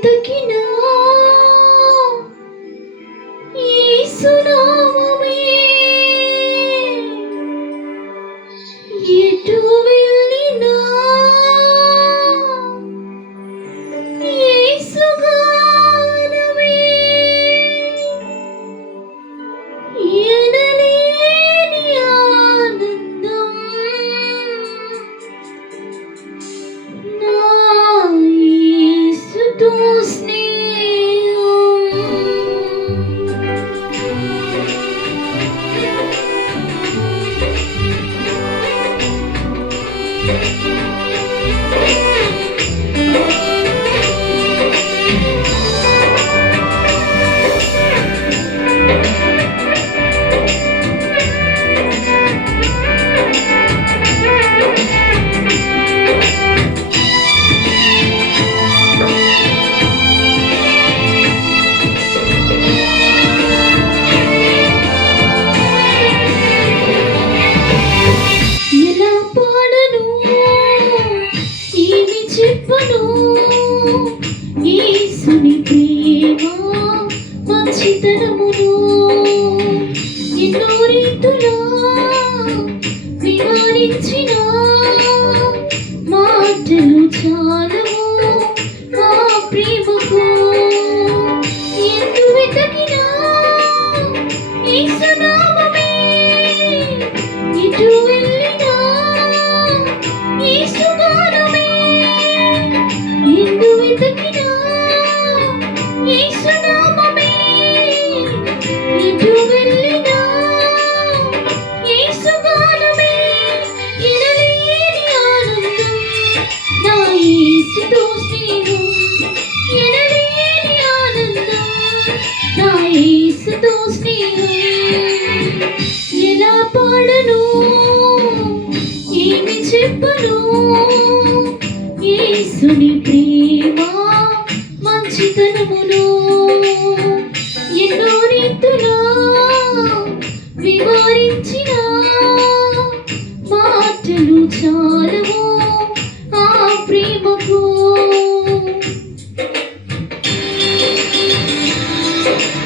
está aquí? বিচ্ছিন্ন Cristo do Senhor.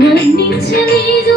నన్నించలేదు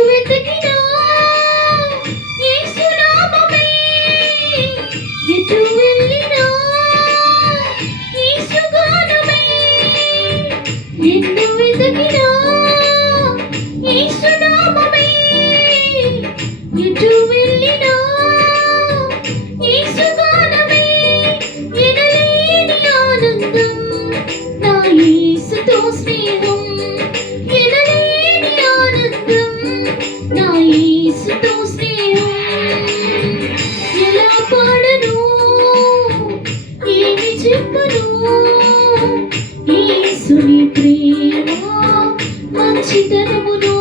ప్రేమ మంచితనమును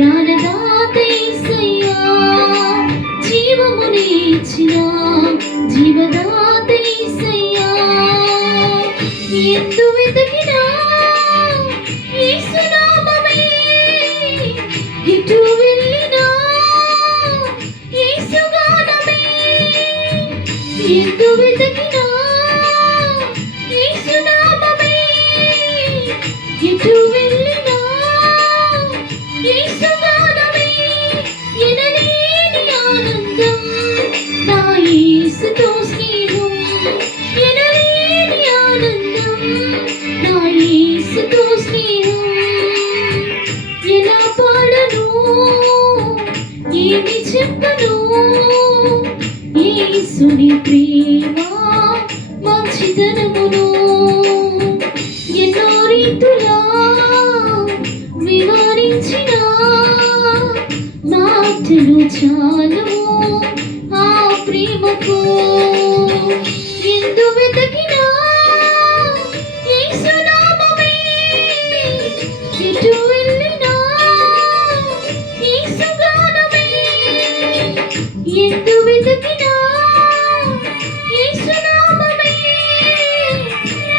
ప్రాణదాత యేసయ్యా జీవమునిచ్చిన జీవదాత యేసుతో స్నేహం ఎనలేని ఆనందం నా యేసుతో స్నేహం ఎలా పాడను ఏమి చెప్పను యేసుని ప్రేమ ఎన్నో రీతులా వివరించిన మాటలు చాలు. ప్రేమకు ఎందు వెతకినా యేసునామమే ఎటు వెళ్ళినా యేసుగానమే ఎందు వెతకినా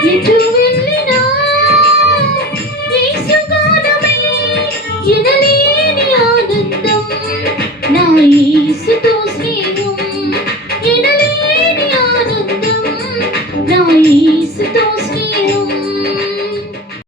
ఎటు వెళ్ళినా ఎనలేని ఆనందం నా యేసుతో స్నేహం